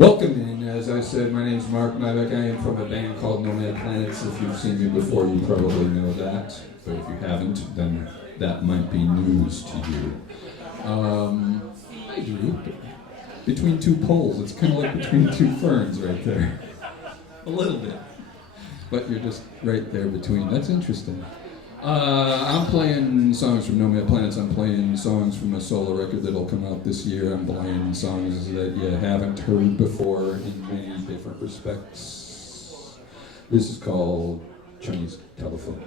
Welcome in. As I said, my name is Mark Mybeck. I am from a band called Nomad Planets. If you've seen me before, you probably know that. But if you haven't, then that might be news to you. I do. Between two poles. It's kind of like between two ferns right there. A little bit. But you're just right there between. That's interesting. I'm playing songs from Nomad Planets. I'm playing songs from a solo record that'll come out this year. I'm playing songs that you haven't heard before in many different respects. This is called Chinese Telephone.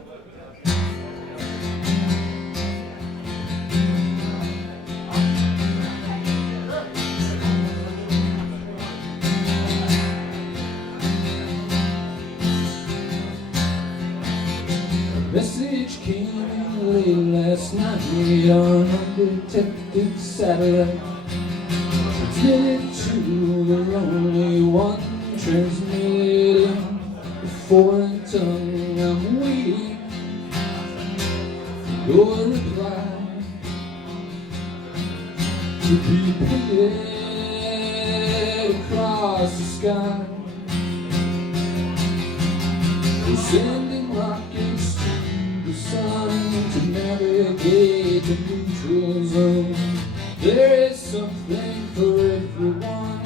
Message came in late last night on undetected satellite. Transmitted to the only one, transmitting the foreign tongue. I'm waiting for your reply to be painted across the sky. We're sending rockets to the sun to navigate the neutral zone. There is something for everyone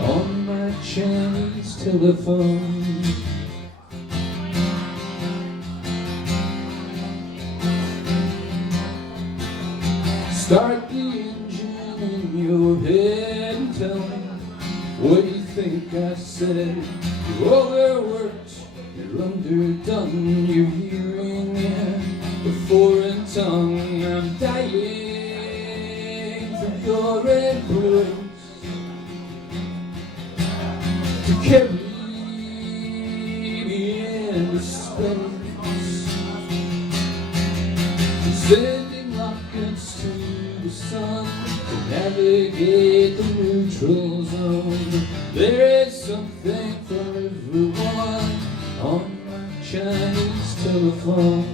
on my Chinese telephone. Start the engine in your head and tell me what you think I said. You're overworked, you're underdone, you're hearing in the foreign tongue. I'm dying for your influence to carry me into space. Sending rockets to the sun to navigate the neutral zone. There is something for everyone on my Chinese telephone.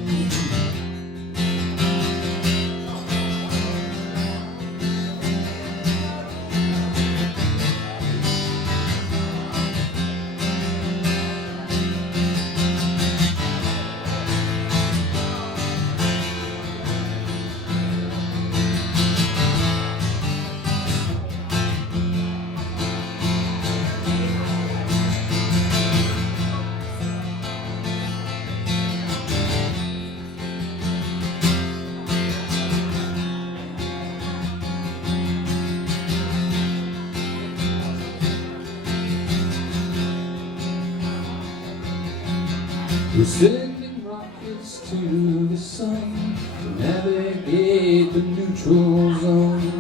We're sending rockets to the sun to navigate the neutral zone.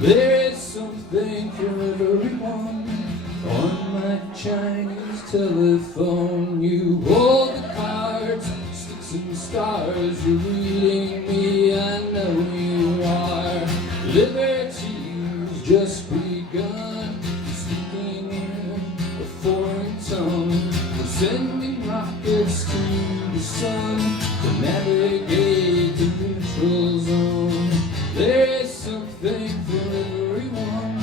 There is something for everyone on my Chinese telephone. You hold the cards, sticks and stars. You're reading me, I know you are. Liberty's just begun. You're speaking in a foreign tongue. We're sending rockets to the sun to navigate the neutral zone. There is something for everyone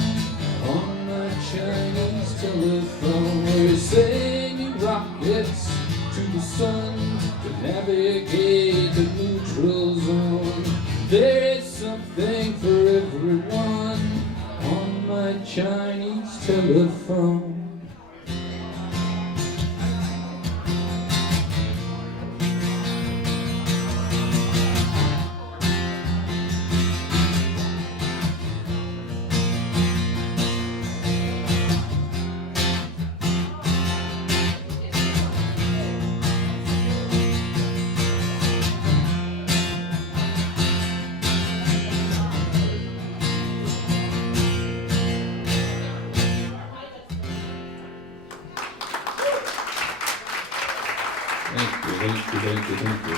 on my Chinese telephone. We're sending rockets to the sun to navigate the neutral zone. There is something for everyone on my Chinese telephone. Thank you.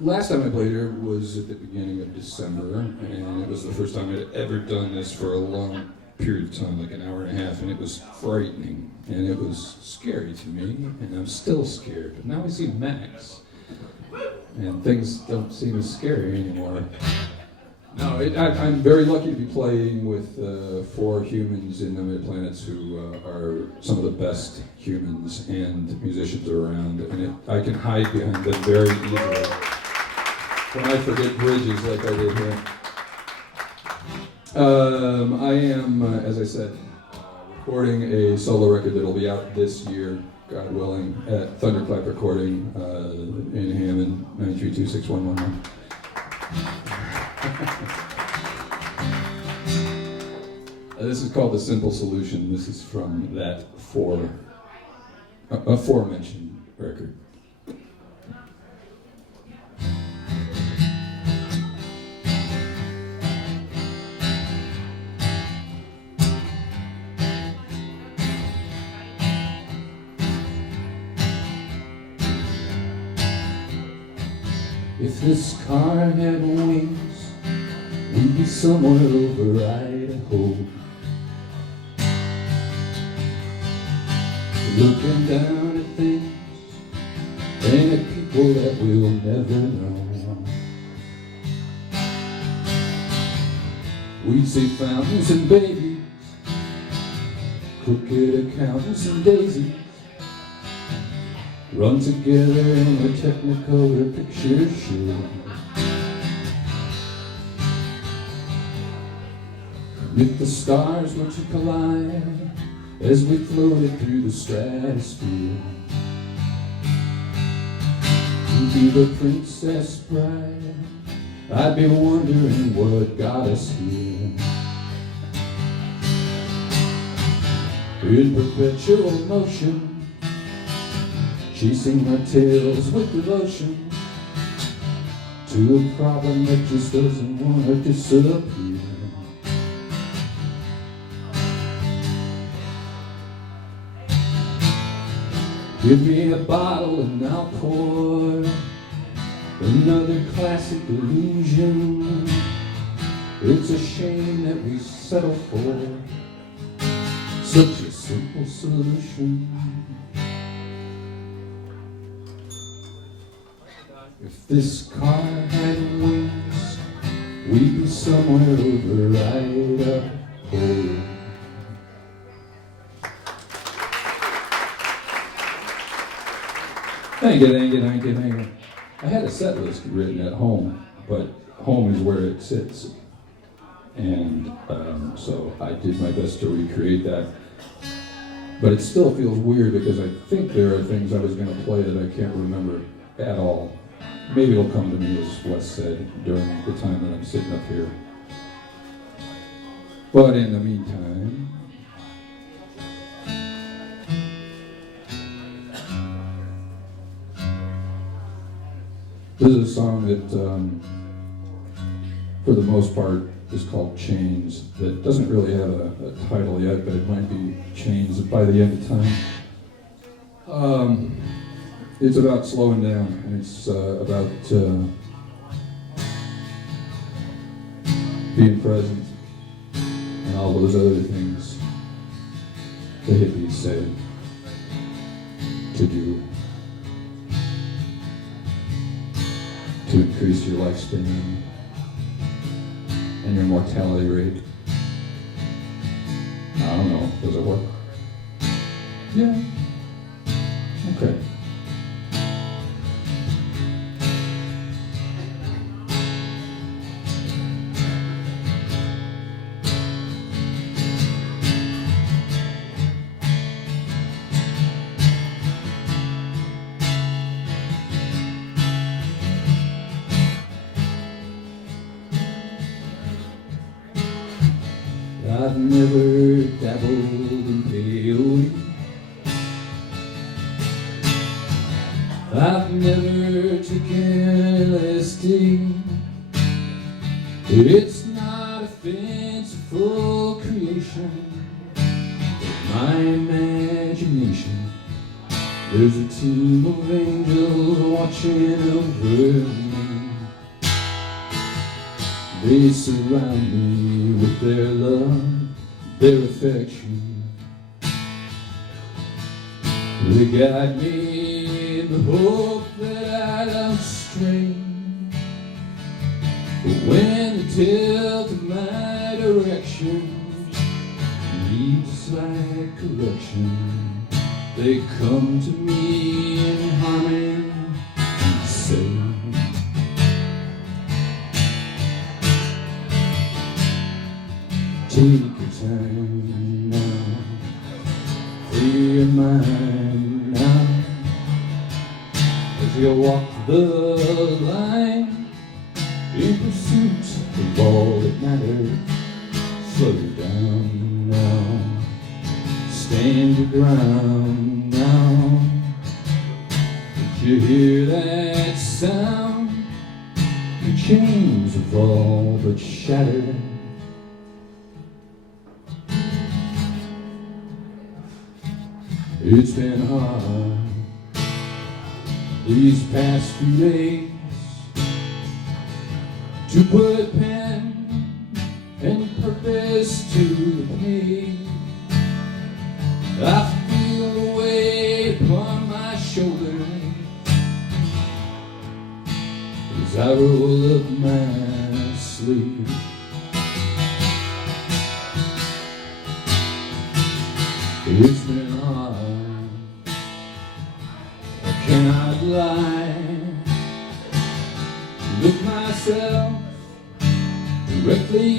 Last time I played here was at the beginning of December, and it was the first time I'd ever done this for a long period of time, like an hour and a half, and it was frightening, and it was scary to me, and I'm still scared. But now I see Max, and things don't seem as scary anymore. No, I'm very lucky to be playing with 4 humans in Nomad Planets who are some of the best humans and musicians around, and I can hide behind them very easily when I forget bridges like I did here. I am, as I said, recording a solo record that'll be out this year, God willing, at Thunderclap Recording in Hammond, 9326111. This is called The Simple Solution. This is from that aforementioned record. If this car had wings, we'd be somewhere over Idaho, looking down at things and at people that we'll never know. We'd see fountains and babies, crooked accountants and daisies, run together in a Technicolor picture show. If the stars were to collide as we floated through the stratosphere, you'd be the princess bride, I'd be wondering what got us here. In perpetual motion, chasing our tails with devotion to a problem that just doesn't want to disappear. Give me a bottle and I'll pour another classic illusion. It's a shame that we settle for such a simple solution. If this car had wings, we'd be somewhere over Idaho. Thank you. I had a set list written at home, but home is where it sits. And so I did my best to recreate that. But it still feels weird because I think there are things I was going to play that I can't remember at all. Maybe it'll come to me, as Wes said, during the time that I'm sitting up here. But in the meantime, this is a song that, for the most part, is called Chains. That doesn't really have a title yet, but it might be Chains by the end of time. It's about slowing down, and it's about being present and all those other things the hippies say to do to increase your lifespan and your mortality rate. I don't know, does it work? Yeah. Okay. I've never dabbled in peyote. I've never taken LSD. It's not a fanciful creation of my imagination. There's a team of angels watching over me. They surround me with their love, their affection. They guide me in the hope that I don't stray. But when the direction, needs like correction. They come to me in harmony and say, take your time now, free your mind now, as you walk the line in pursuit of all that matters. Slow down now, stand your ground now. Did you hear that sound? The chains have all but shattered. It's been hard these past few days to put pen and purpose to the page. I feel the weight upon my shoulders as I roll up my sleeve. It's been hard, I cannot lie. Look myself directly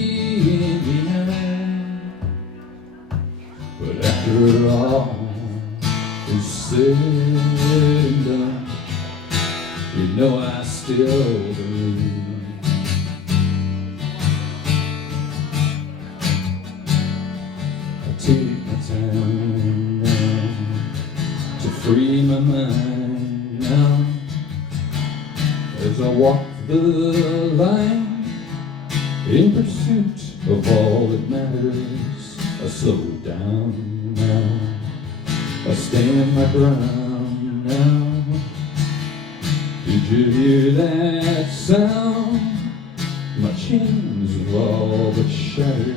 in the eye, but after all is said and done, you know I still believe. I take my time now to free my mind now, as I walk the line in pursuit of all that matters. I slow down now, I stand my ground now. Did you hear that sound? My chains have all but shattered.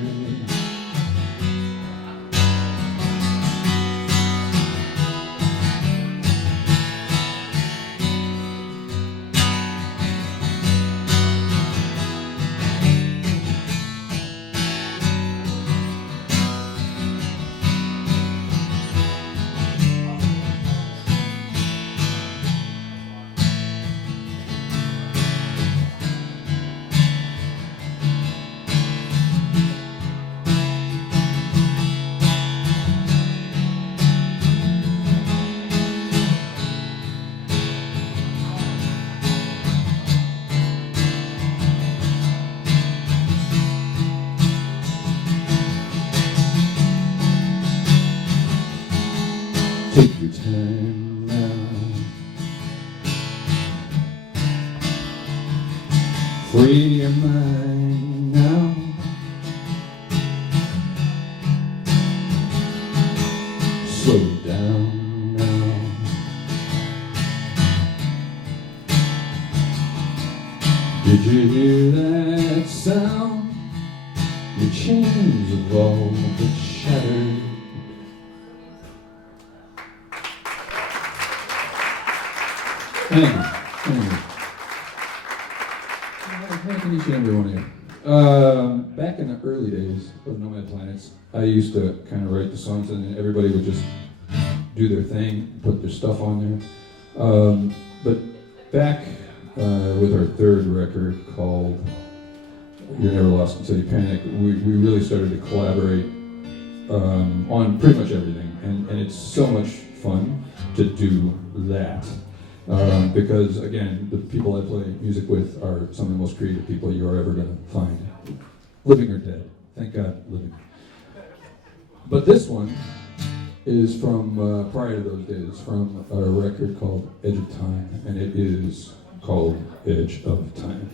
Take your time now, free your mind now, slow down now. Did you hear that sound? Your chains have all but shattered. Thank you. Thank you, each and every one of you. Back in the early days of Nomad Planets, I used to kind of write the songs and then everybody would just do their thing, put their stuff on there. But back with our third record called You're Never Lost Until You Panic, we really started to collaborate on pretty much everything. And it's so much fun to do that. Because again, the people I play music with are some of the most creative people you're ever going to find, living or dead. Thank God, living. But this one is from prior to those days, from a record called Edge of Time, and it is called Edge of Time.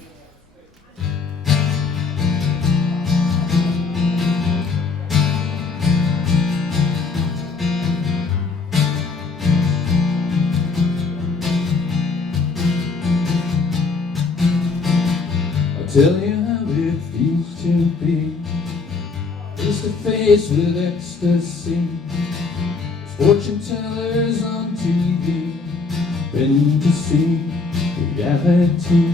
Tell you how it feels to be face to face with ecstasy. Fortune tellers on TV, been to see reality.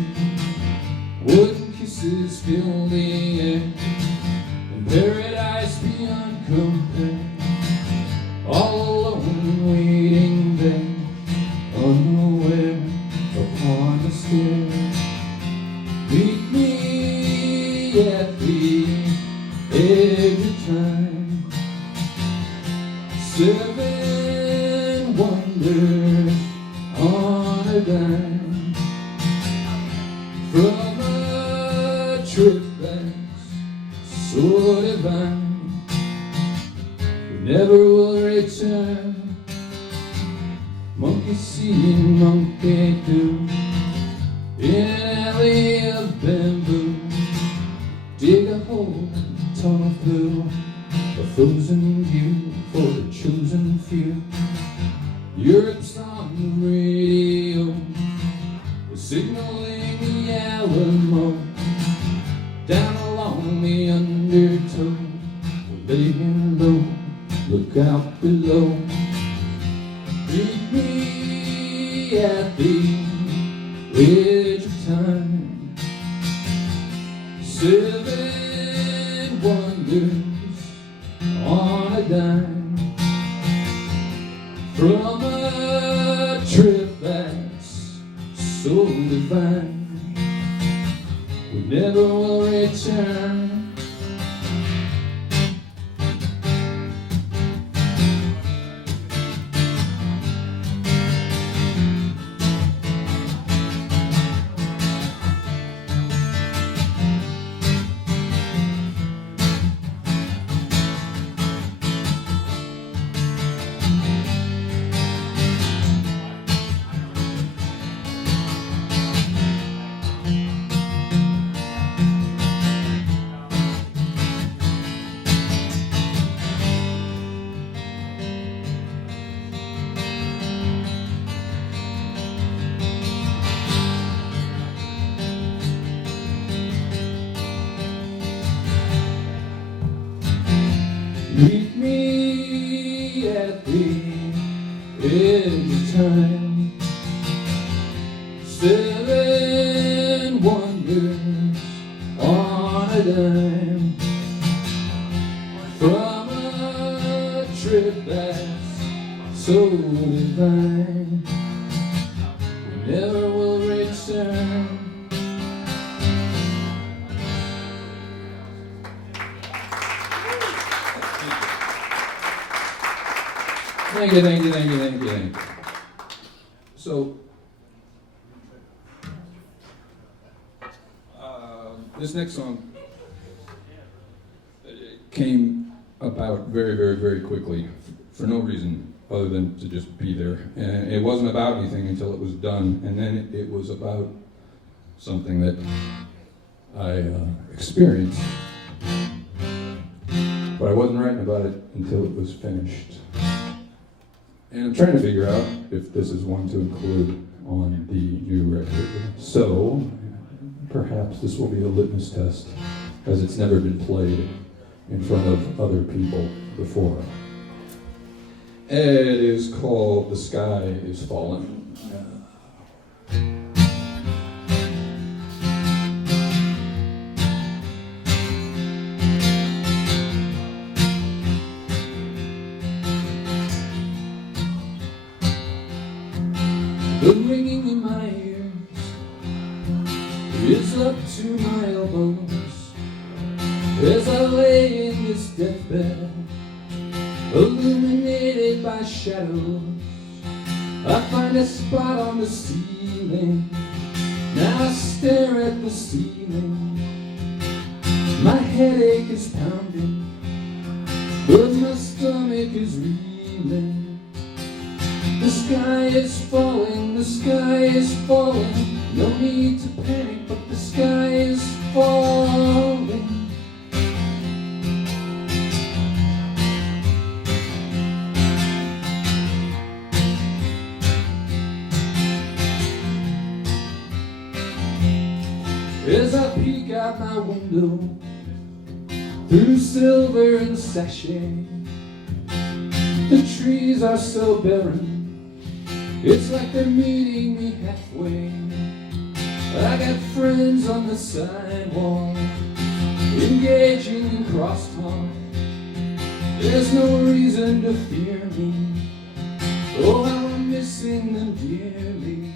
Wooden kisses fill the air, and paradise wonders on a dime from a trip that's so divine. We never will return. Monkey see, monkey do, in an alley of bamboo. Dig a hole, tunnel through a frozen view for the chosen few. Europe's on the radio, signaling the Alamo. Down along the undertow, we're laying low, look out below. Meet me at the edge of time. 7 wonders on a dime from a trip that's so divine. We never will return. Meet me at the edge of time. 7 wonders on a dime from a trip that's so divine. We never will return. Thank you, thank you, thank you, thank you, thank you. So, this next song came about very, very, very quickly for no reason other than to just be there. And it wasn't about anything until it was done, and then it was about something that I experienced. But I wasn't writing about it until it was finished. And I'm trying to figure out if this is one to include on the new record. So, perhaps this will be a litmus test, as it's never been played in front of other people before. It is called The Sky is Falling. The ringing in my ears is up to my elbows as I lay in this deathbed, illuminated by shadows. I find a spot on the ceiling. Now I stare at the ceiling. My headache is pounding, but my stomach is reeling. The sky is falling, the sky is falling. No need to panic, but the sky is falling. As I peek out my window through silver and sachet, the trees are so barren, it's like they're meeting me halfway. I got friends on the sidewalk, engaging in crosstalk. There's no reason to fear me. Oh, how I'm missing them dearly.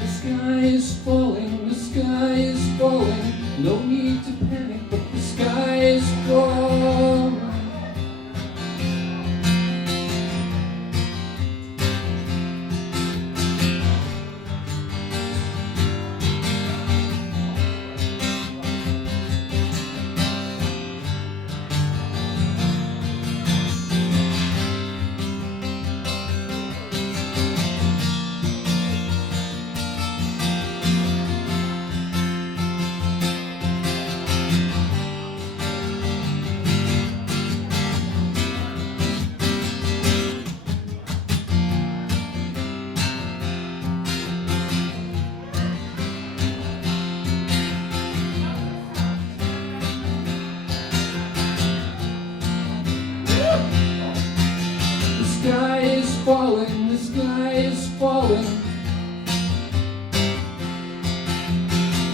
The sky is falling, the sky is falling. No need to panic, but the sky is falling. falling, the sky is falling.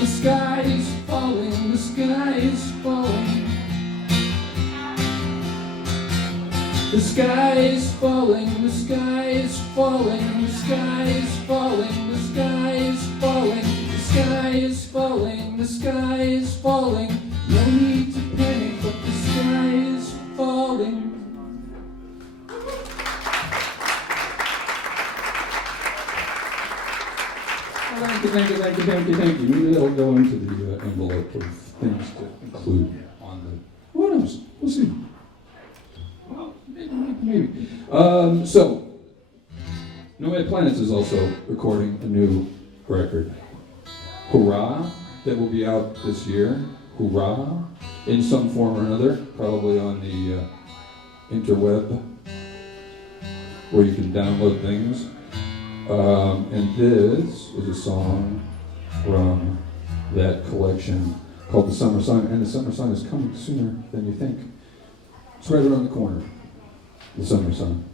The sky is falling, the sky is falling. The sky is falling, the sky is falling, the sky is falling, the sky is falling, the sky is falling, the sky is falling. No need to panic, but the sky is falling. Thank you. Maybe that'll go into the envelope of things to include on the. What else? We'll see. Well, maybe. So, Nomad Planets is also recording a new record. Hurrah! That will be out this year. Hurrah! In some form or another, probably on the interweb, where you can download things. And this is a song from that collection called The Summer Song, and the Summer Song is coming sooner than you think. It's right around the corner, The Summer Song.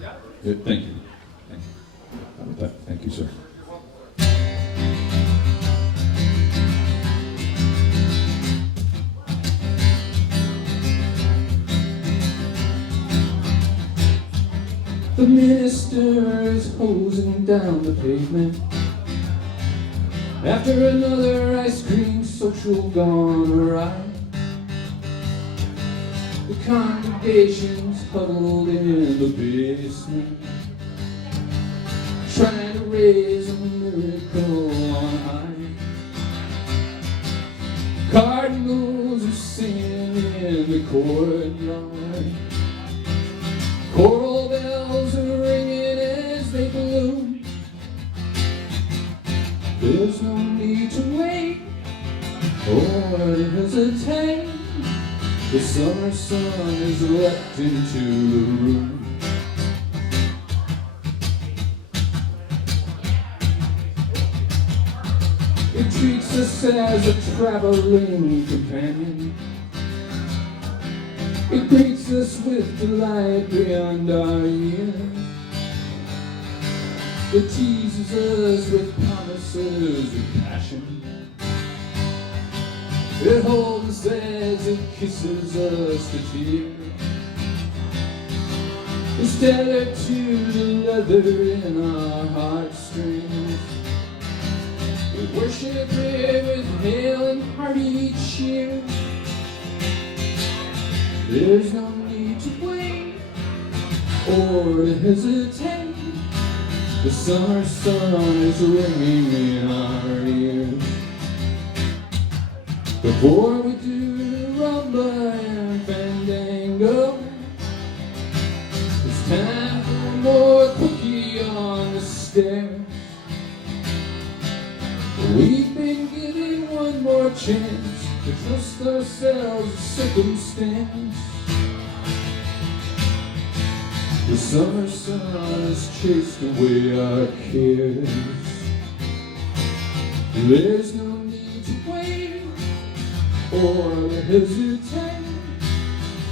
Yeah, thank you. Thank you, sir. The minister is hosing down the pavement after another ice cream social gone awry. The congregation's huddled in the basement, trying to raise a miracle on high. Cardinals are singing in the courtyard. Choral bells are ringing as they bloom. There's no need to wait or to hesitate. The summer sun is leapt into the room. It treats us as a traveling companion. It greets us with delight beyond our years. It teases us with promises of passion. It holds us as it kisses us to tears. It's tethered to the leather in our heartstrings. We worship it with hail and hearty cheers. There's no need to wait or to hesitate. The summer sun is ringing in our ears. Before we do the rumba and fandango, it's time for more cookie on the stairs. We've been given one more chance to trust ourselves with circumstance. The summer sun has chased away our cares. There's no need to wait or to hesitate.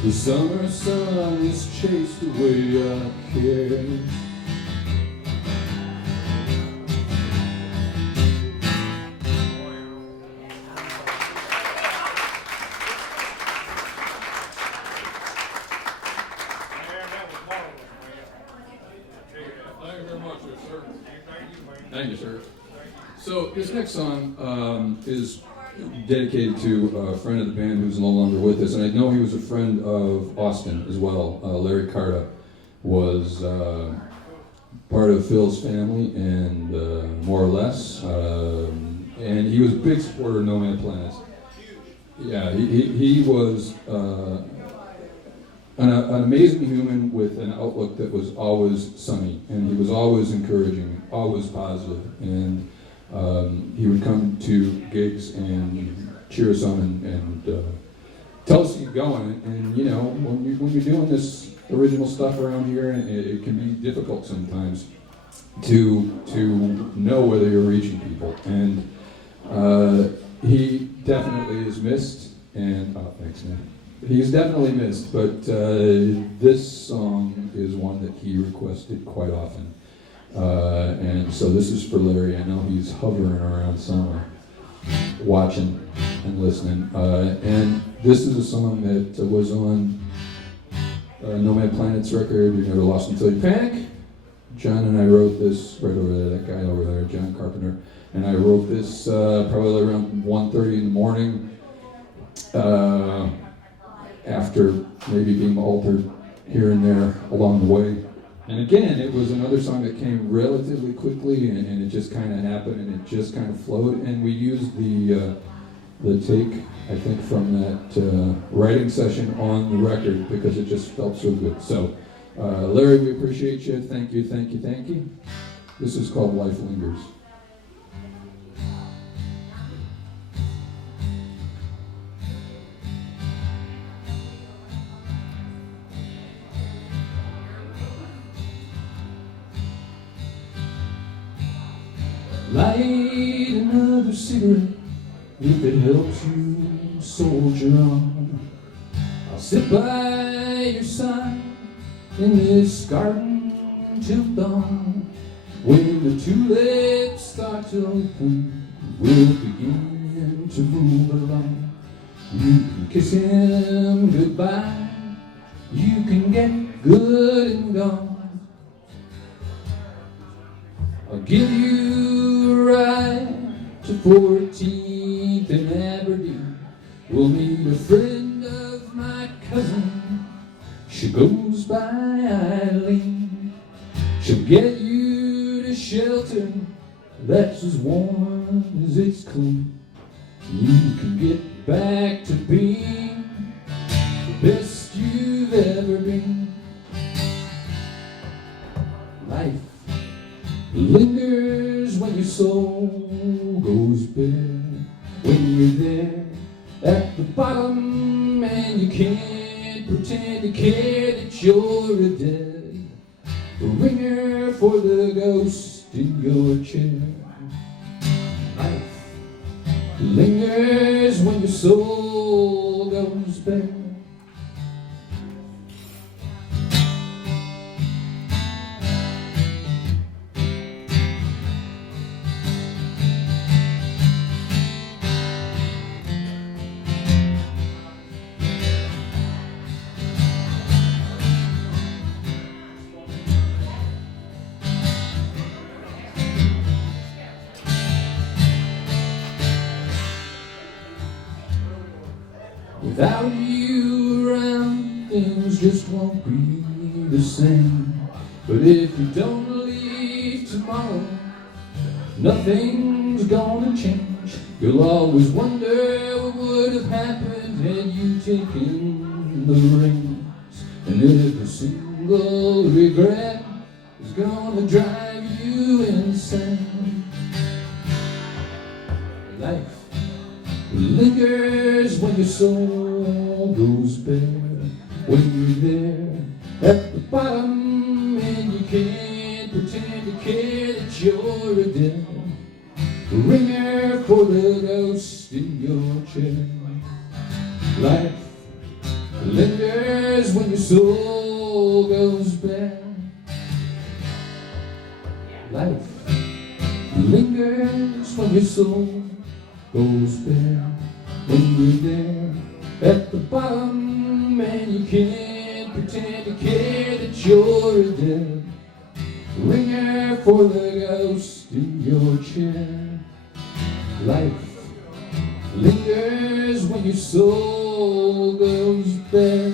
The summer sun has chased away our cares. Thank you, sir. So this next song is dedicated to a friend of the band who's no longer with us, and I know he was a friend of Austin as well. Larry Carta was part of Phil's family, and more or less, and he was a big supporter of Nomad Planets. Yeah, he was an amazing human with an outlook that was always sunny, and he was always encouraging, always positive, and he would come to gigs and cheer us on and tell us to keep going. And you know, when you're doing this original stuff around here, it can be difficult sometimes to know whether you're reaching people. And he definitely is missed. And oh, thanks, man. He's definitely missed, but this song is one that he requested quite often. And so this is for Larry. I know he's hovering around somewhere, watching and listening. And this is a song that was on Nomad Planet's record, You're Never Lost Until You Panic. John and I wrote this right over there, that guy over there, John Carpenter. And I wrote this probably around 1:30 in the morning, after maybe being altered here and there along the way. And again, it was another song that came relatively quickly, and it just kind of happened, and it just kind of flowed. And we used the take, I think, from that writing session on the record because it just felt so good. So, Larry, we appreciate you. Thank you, thank you, thank you. This is called Life Lingers. Light another cigarette if it helps you soldier on. I'll sit by your side in this garden till dawn. When the tulips start to open, we'll begin to move along. You can kiss him goodbye, you can get good and gone. I'll give you a ride to 14th and Aberdeen. We'll meet a friend of my cousin. She goes by Eileen. She'll get you to shelter that's as warm as it's clean. You can get back to being the best you've ever been. Life lingers when your soul goes bare. When you're there at the bottom and you can't pretend to care that you're a dead ringer for the ghost in your chair. Life lingers when your soul goes bare. Without you around, things just won't be the same. But if you don't leave tomorrow, nothing's gonna change. You'll always wonder what would have happened had you taken the reins. And every single regret is gonna drive you insane. Life lingers when your soul goes bare. When you're there at the bottom and you can't pretend to care that you're a dead ringer for the ghost in your chair. Life lingers when your soul goes bare. Life lingers when your soul goes bare. When you're there at the bottom and you can't pretend to care that you're a dead ringer for the ghost in your chair. Life lingers when your soul goes bare.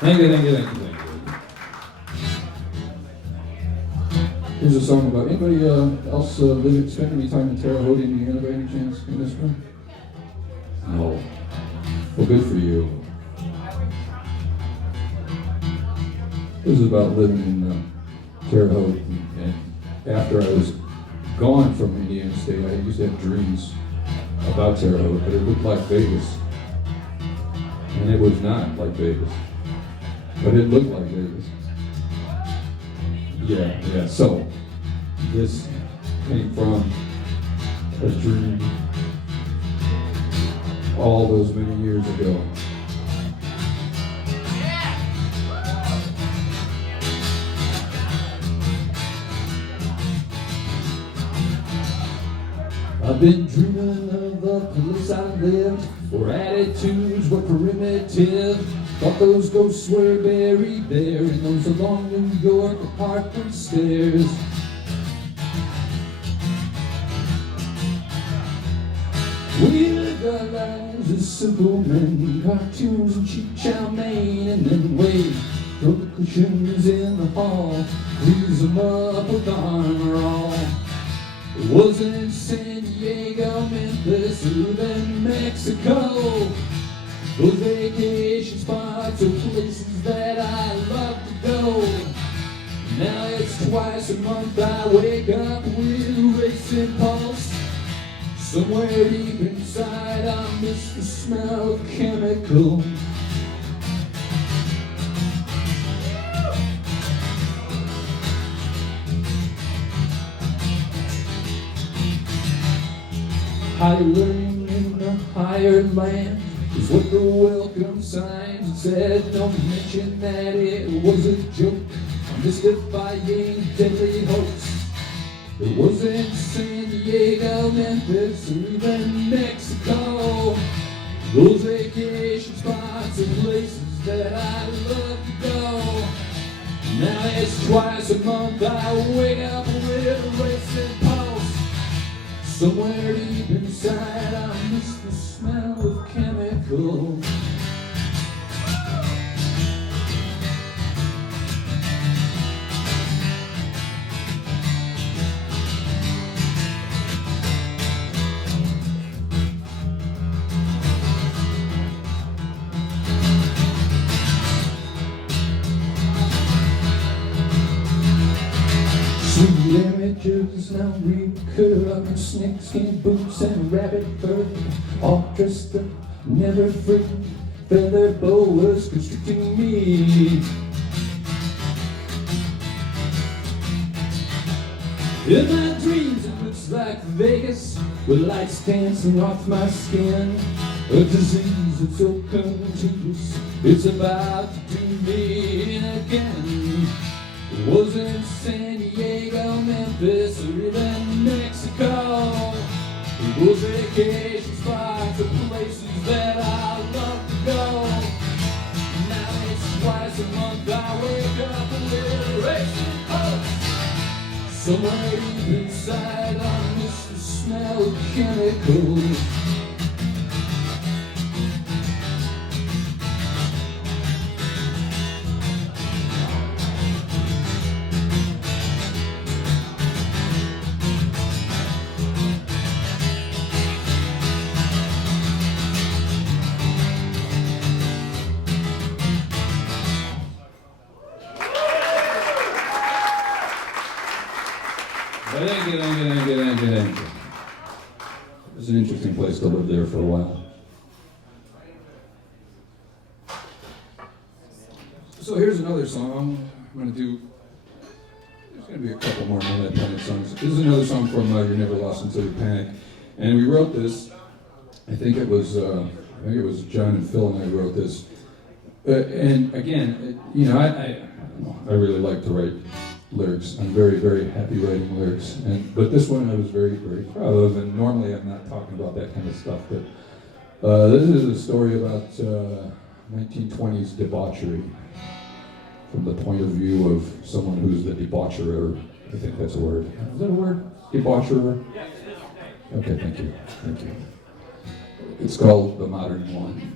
Thank you, thank you, thank you, thank you. Here's a song about anybody else spend any time in Terre Haute, Indiana by any chance in this room? No. Well, good for you. This is about living in Terre Haute, and after I was gone from Indiana State, I used to have dreams about Terre Haute, but it looked like Vegas. And it was not like Vegas, but it looked like Vegas. Yeah, so this came from a dream. all those many years ago. I've been dreaming of the place I lived, where attitudes were primitive. Thought those ghosts were buried there in those long New York apartment stairs. We lived our lives as simple men, cartoons and cheap chow mein, and then wait, throw the cushions in the hall, grease them up with Armor All. It wasn't San Diego, Memphis, or even Mexico. Those vacation spots are places that I love to go. Now it's twice a month I wake up with a racing pulse. Somewhere deep inside I miss the smell of chemicals. Higher learning in the higher land is what the welcome signs said. Don't mention that it was a joke, a mystifying deadly hoax. It wasn't San Diego, Memphis, or even Mexico. Those vacation spots are places that I love to go. Now it's twice a month I wake up with a racing pulse. Somewhere deep inside I miss the smell of chemicals. Sweet images now recur up in snakeskin boots and rabbit fur, all dressed up, never free, feather boas constricting me. In my dreams it looks like Vegas, with lights dancing off my skin. A disease that's so contagious, it's about to do me in again. It wasn't San Diego, Memphis, or even Mexico. It was vacation spots or places that I love to go. Now it's twice a month I wake up with a racing pulse. Somewhere deep inside I miss the smell of chemicals. Thank you. It was an interesting place to live there for a while. So here's another song I'm going to do. There's going to be a couple more Nomad Planet songs. This is another song from You're Never Lost Until You Panic. And we wrote this, I think it was John and Phil and I wrote this. And again, I really like to write lyrics. I'm very, very happy writing lyrics. But this one I was very, very proud of. And normally I'm not talking about that kind of stuff. But this is a story about 1920s debauchery from the point of view of someone who's the debaucherer. I think that's a word. Is that a word? Debaucherer? Yes, it is. Okay, thank you. It's called The Modern One.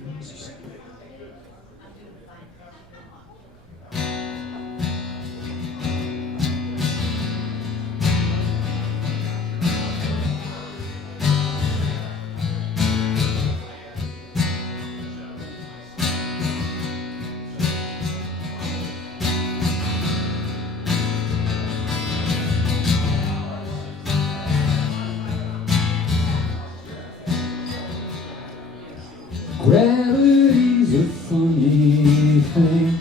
Gravity's a funny thing.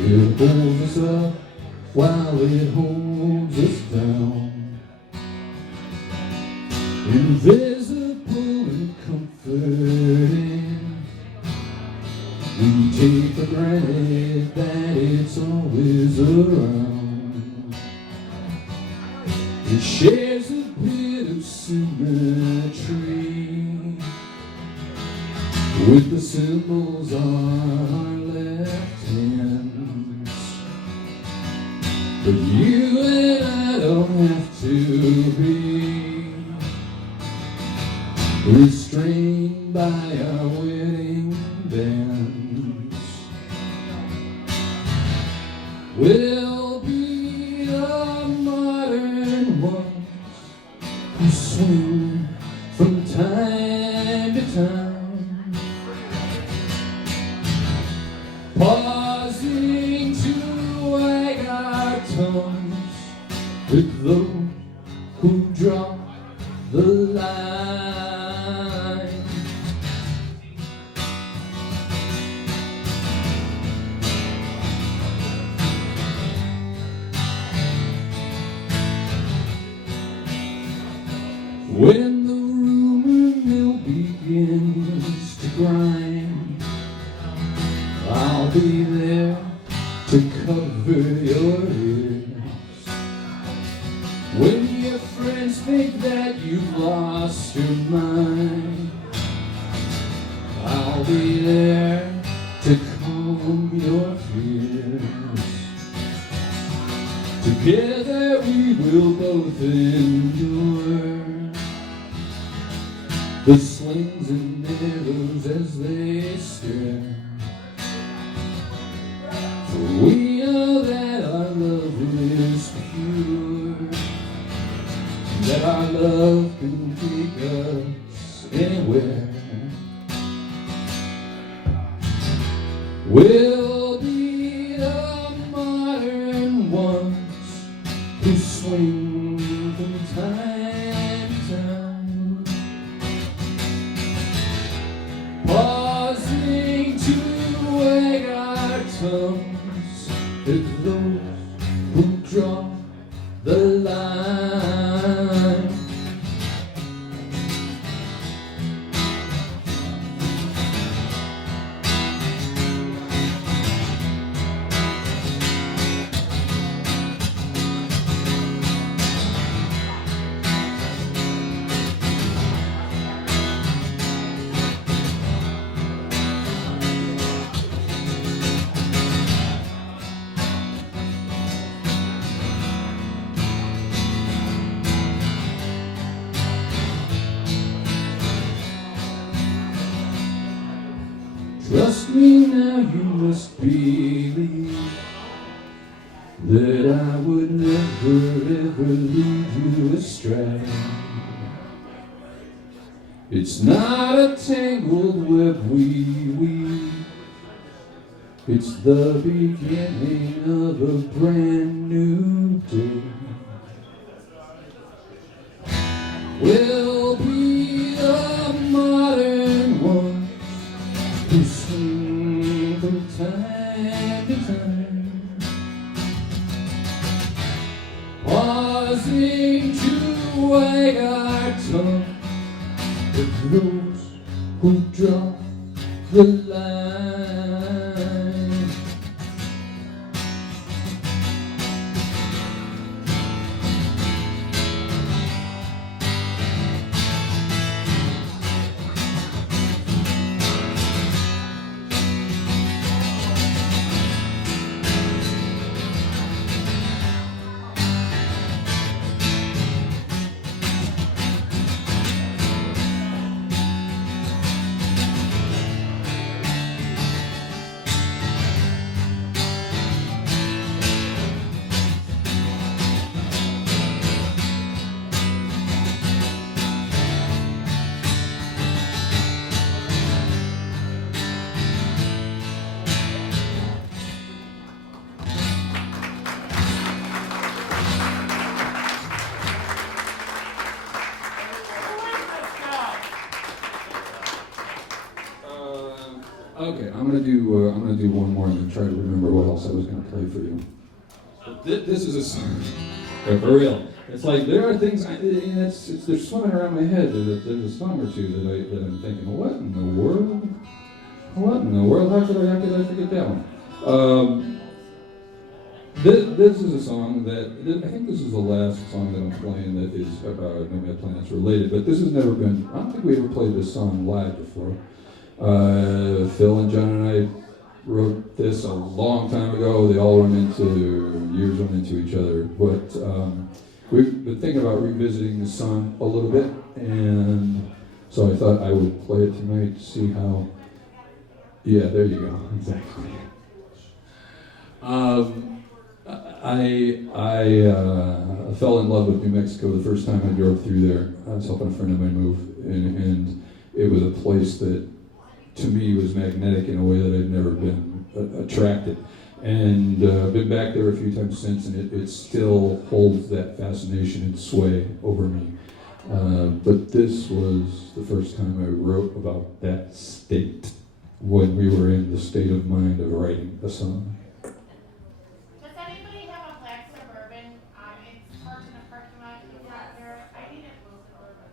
It holds us up while it holds us down. Invisible and comfortable. comforting. We take for granted that it's always around. It shares a bit of symmetry with the symbols on our left hands. But you and I don't have to be restrained by our wedding bands. We'll be the modern ones who swing from time to time, pausing to wag our tongues with those who draw the line. When the rumor mill begins to grind, I'll be there to cover your ears. When your friends think that you've lost your mind, I'll be there to calm your fears. Together we will both endure the slings and arrows as they stare. For we know that our love is pure, that our love can take us anywhere. We'll be the modern ones who swing from time to time, pausing to wag our tongues at those who draw the line. Trust me now, you must believe that I would never ever lead you astray. It's not a tangled web we weave, it's the beginning of a brand new day. We'll be the modern ones who swing from time to time, pausing to wag our tongue at those who draw the line. Okay, I'm gonna do one more and then try to remember what else I was gonna play for you. This is a song for real. It's like there are things, they're swimming around my head. There's a song or two that I'm thinking, what in the world? What in the world? How could I forget that one? This is a song that, I think this is the last song that I'm playing that is about Nomad Planets related, but this has never been, I don't think we ever played this song live before. Phil and John and I wrote this a long time ago. They all years run into each other, but we've been thinking about revisiting the song a little bit, and so I thought I would play it tonight to see how, yeah, there you go, exactly. I fell in love with New Mexico the first time I drove through there. I was helping a friend of mine move, and it was a place that, to me, was magnetic in a way that I'd never been attracted. And been back there a few times since, and it still holds that fascination and sway over me. But this was the first time I wrote about that state, when we were in the state of mind of writing a song. Does anybody have a black Suburban? It's parked in a parking lot out here. I need a blue Suburban.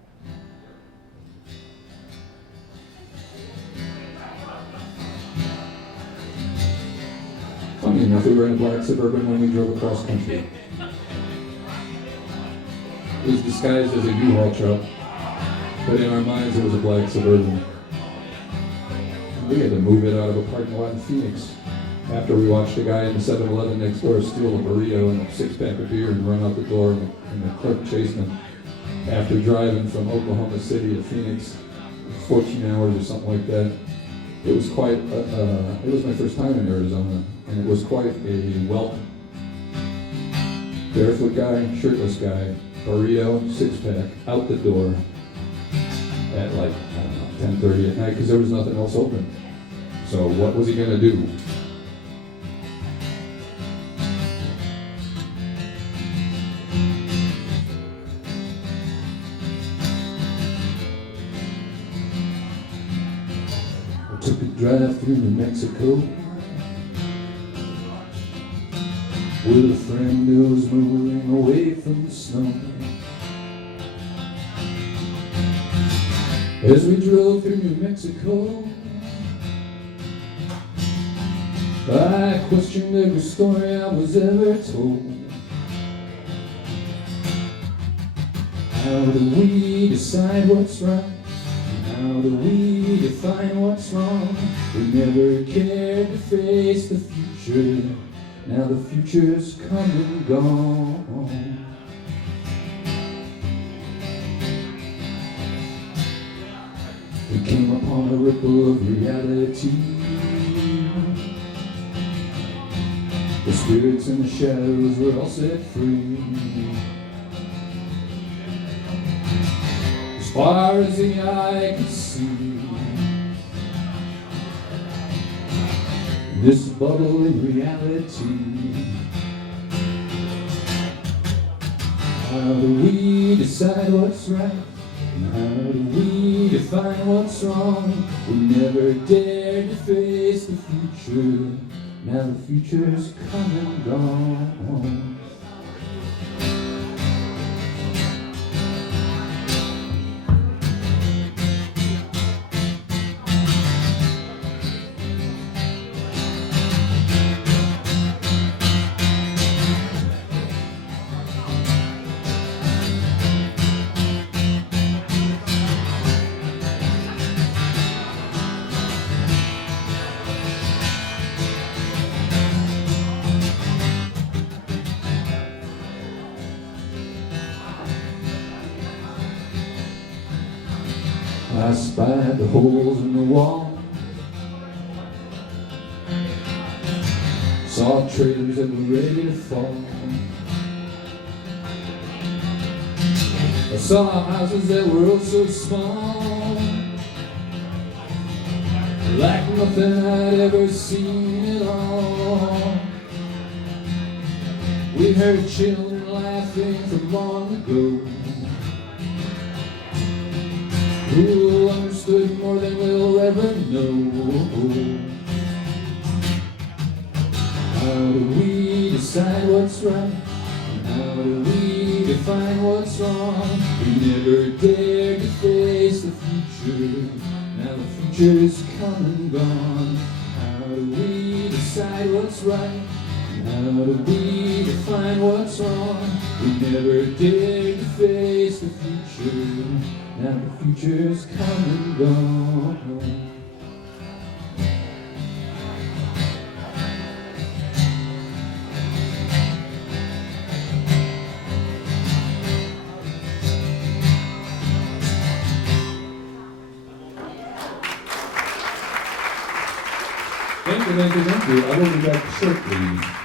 Funny enough, we were in a black Suburban when we drove across country. It was disguised as a U-Haul truck, but in our minds it was a black Suburban. We had to move it out of a parking lot in Phoenix after we watched a guy in the 7-Eleven next door steal a burrito and a 6-pack of beer and run out the door, and the clerk chased him. After driving from Oklahoma City to Phoenix, 14 hours or something like that. It was quite, it was my first time in Arizona, and it was quite a welcome. Barefoot guy, shirtless guy, burrito, 6-pack, out the door at like, I don't know, 10:30 at night, because there was nothing else open. So what was he gonna do? I took a drive through New Mexico with a friend who was moving away from the snow. As we drove through New Mexico, I questioned every story I was ever told. How do we decide what's right? How do we define what's wrong? We never cared to face the future. Now the future's come and gone. We came upon a ripple of reality. The spirits in the shadows were all set free. As far as the eye could see, this bubbling reality. How do we decide what's right? And how do we define what's wrong? We never dared to face the future. Now the future's come and gone. I spied the holes in the wall, saw trailers that were ready to fall. I saw houses that were oh so small, like nothing I'd ever seen at all. We heard children laughing from long ago, who understood more than we'll ever know. How do we decide what's right? And how do we define what's wrong. We never dared to face the future. Now the future's come and gone. How do we decide what's right? How do we define what's wrong? We never dared to face the future. Now the future's come and gone. Thank you. I will be back shortly.